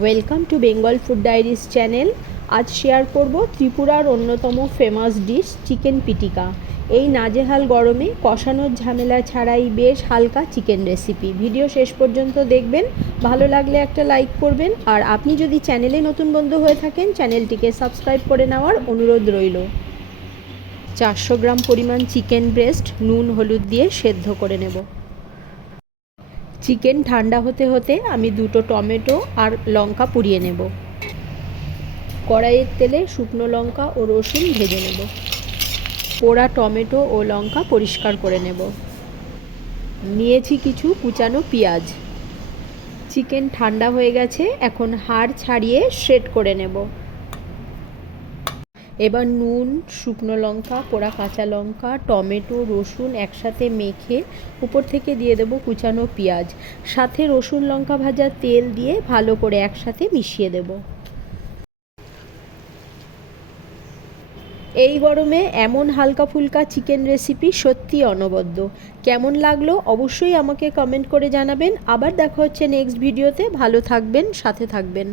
Welcome to Bengal food diaries channel. আজ share করব ত্রিপুরার অন্যতম ফেমাস ডিশ চিকেন পিটিকা। এই নাজেহাল গরমে কষানোর ঝামেলা ছাড়াই বেশ হালকা চিকেন রেসিপি। ভিডিও শেষ পর্যন্ত দেখবেন, ভালো লাগলে একটা লাইক করবেন, আর আপনি যদি চ্যানেলে নতুন বন্ধু হয়ে থাকেন চ্যানেলটিকে সাবস্ক্রাইব করে নেওয়ার অনুরোধ রইল। 400 গ্রাম পরিমাণ চিকেন ব্রেস্ট নুন হলুদ দিয়ে সেদ্ধ করে নেব। চিকেন ঠান্ডা হতে হতে আমি 2টো টমেটো আর লঙ্কা পুড়িয়ে নেব। কড়াইয়ের তেলে শুকনো লঙ্কা ও রসুন ভেজে নেব। পোড়া টমেটো ও লঙ্কা পরিষ্কার করে নেব। নিয়েছি কিছু কুচানো পেঁয়াজ। চিকেন ঠান্ডা হয়ে গেছে, এখন হাড় ছাড়িয়ে শ্রেড করে নেব। এবার নুন, শুকনো লঙ্কা, পোড়া কাঁচা লঙ্কা, টমেটো, রসুন একসাথে মেখে উপর থেকে দিয়ে দেবো কুচানো পেঁয়াজ, সাথে রসুন লঙ্কা ভাজা তেল দিয়ে ভালো করে একসাথে মিশিয়ে দেব। এই গরমে এমন হালকা ফুলকা চিকেন রেসিপি সত্যি অনবদ্য। কেমন লাগলো অবশ্যই আমাকে কমেন্ট করে জানাবেন। আবার দেখা হচ্ছে নেক্সট ভিডিওতে। ভালো থাকবেন, সাথে থাকবেন।